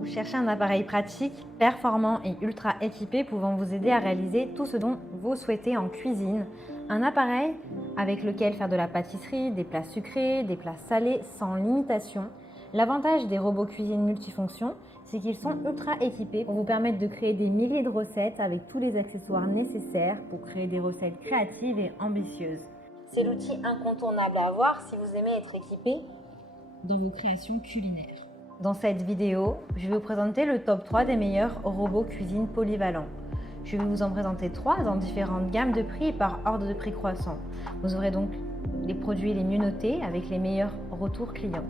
Vous cherchez un appareil pratique, performant et ultra équipé pouvant vous aider à réaliser tout ce dont vous souhaitez en cuisine. Un appareil avec lequel faire de la pâtisserie, des plats sucrés, des plats salés sans limitation. L'avantage des robots cuisine multifonctions, c'est qu'ils sont ultra équipés pour vous permettre de créer des milliers de recettes avec tous les accessoires nécessaires pour créer des recettes créatives et ambitieuses. C'est l'outil incontournable à avoir si vous aimez être équipé de vos créations culinaires. Dans cette vidéo, je vais vous présenter le top 3 des meilleurs robots cuisine polyvalents. Je vais vous en présenter 3 dans différentes gammes de prix et par ordre de prix croissant. Vous aurez donc les produits les mieux notés avec les meilleurs retours clients.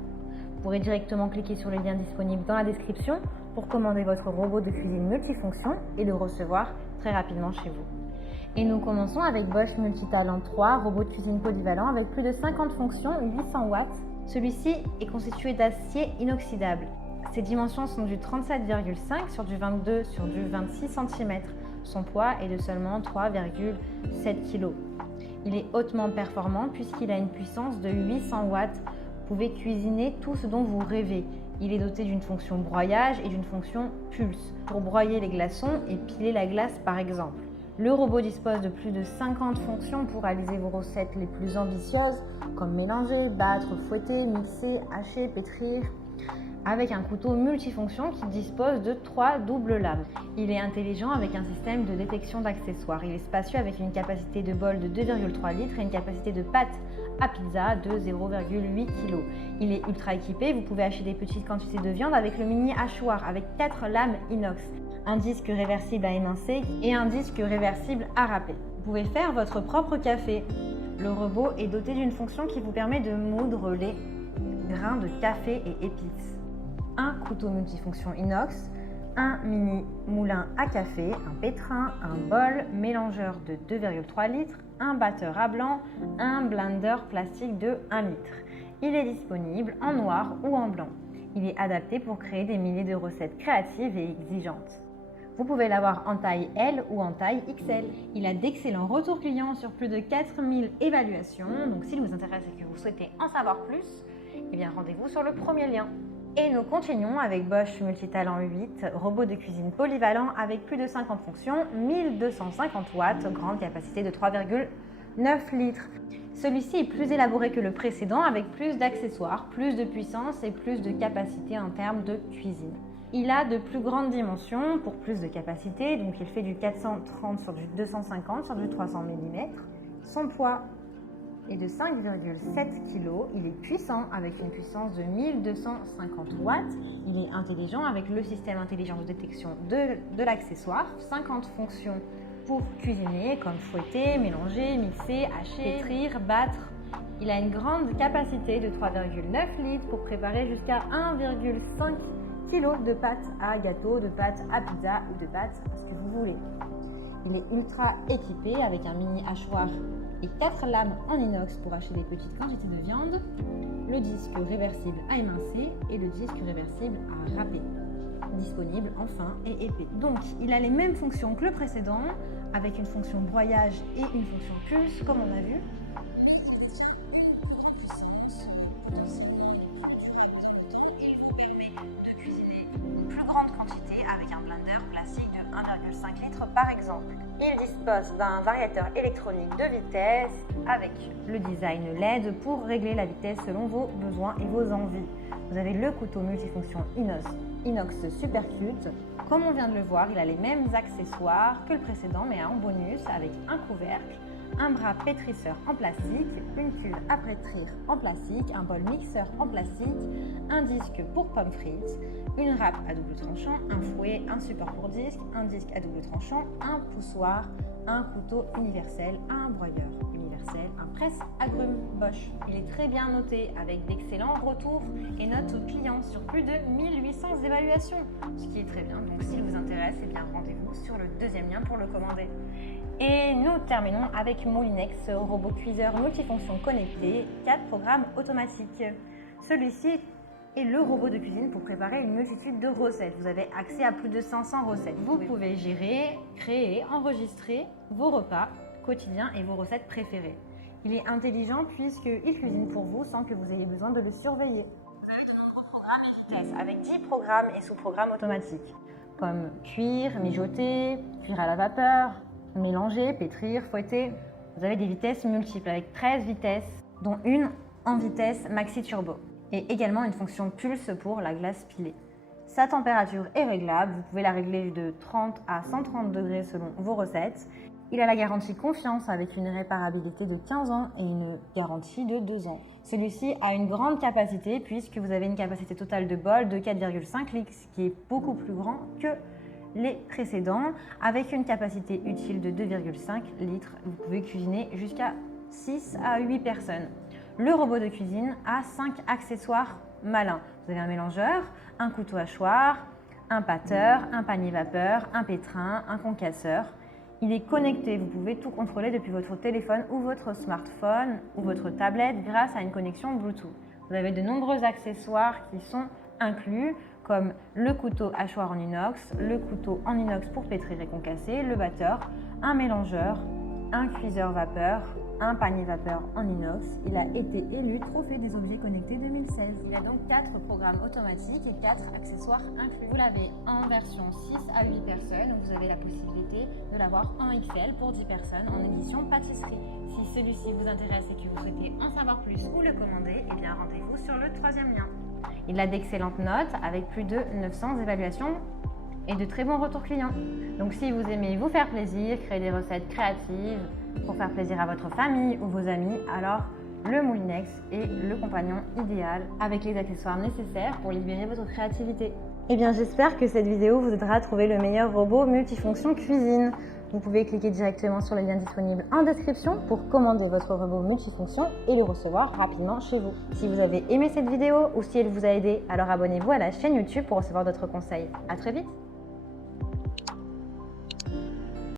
Vous pourrez directement cliquer sur le lien disponible dans la description pour commander votre robot de cuisine multifonction et le recevoir très rapidement chez vous. Et nous commençons avec Bosch Multitalent 3, robot de cuisine polyvalent avec plus de 50 fonctions, 800 watts. Celui-ci est constitué d'acier inoxydable. Ses dimensions sont du 37,5 sur du 22 sur du 26 cm. Son poids est de seulement 3,7 kg. Il est hautement performant puisqu'il a une puissance de 800 watts. Vous pouvez cuisiner tout ce dont vous rêvez. Il est doté d'une fonction broyage et d'une fonction pulse pour broyer les glaçons et piler la glace par exemple. Le robot dispose de plus de 50 fonctions pour réaliser vos recettes les plus ambitieuses, comme mélanger, battre, fouetter, mixer, hacher, pétrir, avec un couteau multifonction qui dispose de 3 doubles lames. Il est intelligent avec un système de détection d'accessoires. Il est spacieux avec une capacité de bol de 2,3 litres et une capacité de pâte à pizza de 0,8 kg. Il est ultra équipé, vous pouvez hacher des petites quantités de viande avec le mini hachoir avec 4 lames inox, un disque réversible à émincer et un disque réversible à râper. Vous pouvez faire votre propre café. Le robot est doté d'une fonction qui vous permet de moudre les grains de café et épices. Un couteau multifonction inox, un mini moulin à café, un pétrin, un bol, mélangeur de 2,3 litres, un batteur à blanc, un blender plastique de 1 litre. Il est disponible en noir ou en blanc. Il est adapté pour créer des milliers de recettes créatives et exigeantes. Vous pouvez l'avoir en taille L ou en taille XL. Il a d'excellents retours clients sur plus de 4000 évaluations. Donc s'il vous intéresse et que vous souhaitez en savoir plus, eh bien rendez-vous sur le premier lien. Et nous continuons avec Bosch Multitalent 8, robot de cuisine polyvalent avec plus de 50 fonctions, 1250 watts, grande capacité de 3,9 litres. Celui-ci est plus élaboré que le précédent avec plus d'accessoires, plus de puissance et plus de capacité en termes de cuisine. Il a de plus grandes dimensions pour plus de capacité, donc il fait du 430 sur du 250 sur du 300 mm. Son poids est de 5,7 kg. Il est puissant avec une puissance de 1250 watts. Il est intelligent avec le système intelligent de détection de l'accessoire. 50 fonctions pour cuisiner comme fouetter, mélanger, mixer, hacher, pétrir, battre. Il a une grande capacité de 3,9 litres pour préparer jusqu'à 1,5 kg de pâte à gâteau, de pâte à pizza ou de pâte à ce que vous voulez. Il est ultra équipé avec un mini hachoir et 4 lames en inox pour hacher des petites quantités de viande, le disque réversible à émincer et le disque réversible à râper, disponible en fin et épais. Donc il a les mêmes fonctions que le précédent avec une fonction broyage et une fonction pulse comme on a vu. Il vous permet de cuisiner une plus grande quantité avec un blender plastique de 1,5 litres par exemple. Il dispose d'un variateur électronique de vitesse avec le design LED pour régler la vitesse selon vos besoins et vos envies. Vous avez le couteau multifonction inox super cute. Comme on vient de le voir, il a les mêmes accessoires que le précédent mais en bonus avec un couvercle, un bras pétrisseur en plastique, une cuve à pétrir en plastique, un bol mixeur en plastique, un disque pour pommes frites, une râpe à double tranchant, un fouet, un support pour disque, un disque à double tranchant, un poussoir, un couteau universel, un broyeur universel, un presse-agrumes Bosch. Il est très bien noté avec d'excellents retours et notes clients sur plus de 1800 évaluations, ce qui est très bien. Donc s'il vous intéresse, eh bien rendez-vous sur le deuxième lien pour le commander. Et nous terminons avec Moulinex, robot cuiseur multifonction connecté, 4 programmes automatiques. Celui-ci est le robot de cuisine pour préparer une multitude de recettes. Vous avez accès à plus de 500 recettes. Vous pouvez gérer, créer, enregistrer vos repas quotidiens et vos recettes préférées. Il est intelligent puisqu'il cuisine pour vous sans que vous ayez besoin de le surveiller. Vous avez de nombreux programmes programme et vitesse avec 10 programmes et sous-programmes automatiques comme cuire, mijoter, cuire à la vapeur, mélanger, pétrir, fouetter. Vous avez des vitesses multiples avec 13 vitesses, dont une en vitesse maxi turbo et également une fonction pulse pour la glace pilée. Sa température est réglable, vous pouvez la régler de 30 à 130 degrés selon vos recettes. Il a la garantie confiance avec une réparabilité de 15 ans et une garantie de 2 ans. Celui-ci a une grande capacité puisque vous avez une capacité totale de bol de 4,5 litres, ce qui est beaucoup plus grand que les précédents. Avec une capacité utile de 2,5 litres, vous pouvez cuisiner jusqu'à 6 à 8 personnes. Le robot de cuisine a 5 accessoires malins. Vous avez un mélangeur, un couteau hachoir, un pâteur, un panier vapeur, un pétrin, un concasseur. Il est connecté, vous pouvez tout contrôler depuis votre téléphone ou votre smartphone ou votre tablette grâce à une connexion Bluetooth. Vous avez de nombreux accessoires qui sont inclus comme le couteau hachoir en inox, le couteau en inox pour pétrir et concasser, le batteur, un mélangeur, un cuiseur vapeur, un panier vapeur en inox. Il a été élu Trophée des objets connectés 2016. Il a donc 4 programmes automatiques et 4 accessoires inclus. Vous l'avez en version 6 à 8 personnes. Vous avez la possibilité de l'avoir en XL pour 10 personnes en édition pâtisserie. Si celui-ci vous intéresse et que vous souhaitez en savoir plus ou le commander, eh bien rendez-vous sur le 3e lien. Il a d'excellentes notes avec plus de 900 évaluations et de très bons retours clients. Donc si vous aimez vous faire plaisir, créer des recettes créatives pour faire plaisir à votre famille ou vos amis, alors le Moulinex est le compagnon idéal avec les accessoires nécessaires pour libérer votre créativité. Eh bien j'espère que cette vidéo vous aidera à trouver le meilleur robot multifonction cuisine. Vous pouvez cliquer directement sur le lien disponible en description pour commander votre robot multifonction et le recevoir rapidement chez vous. Si vous avez aimé cette vidéo ou si elle vous a aidé, alors abonnez-vous à la chaîne YouTube pour recevoir d'autres conseils. À très vite!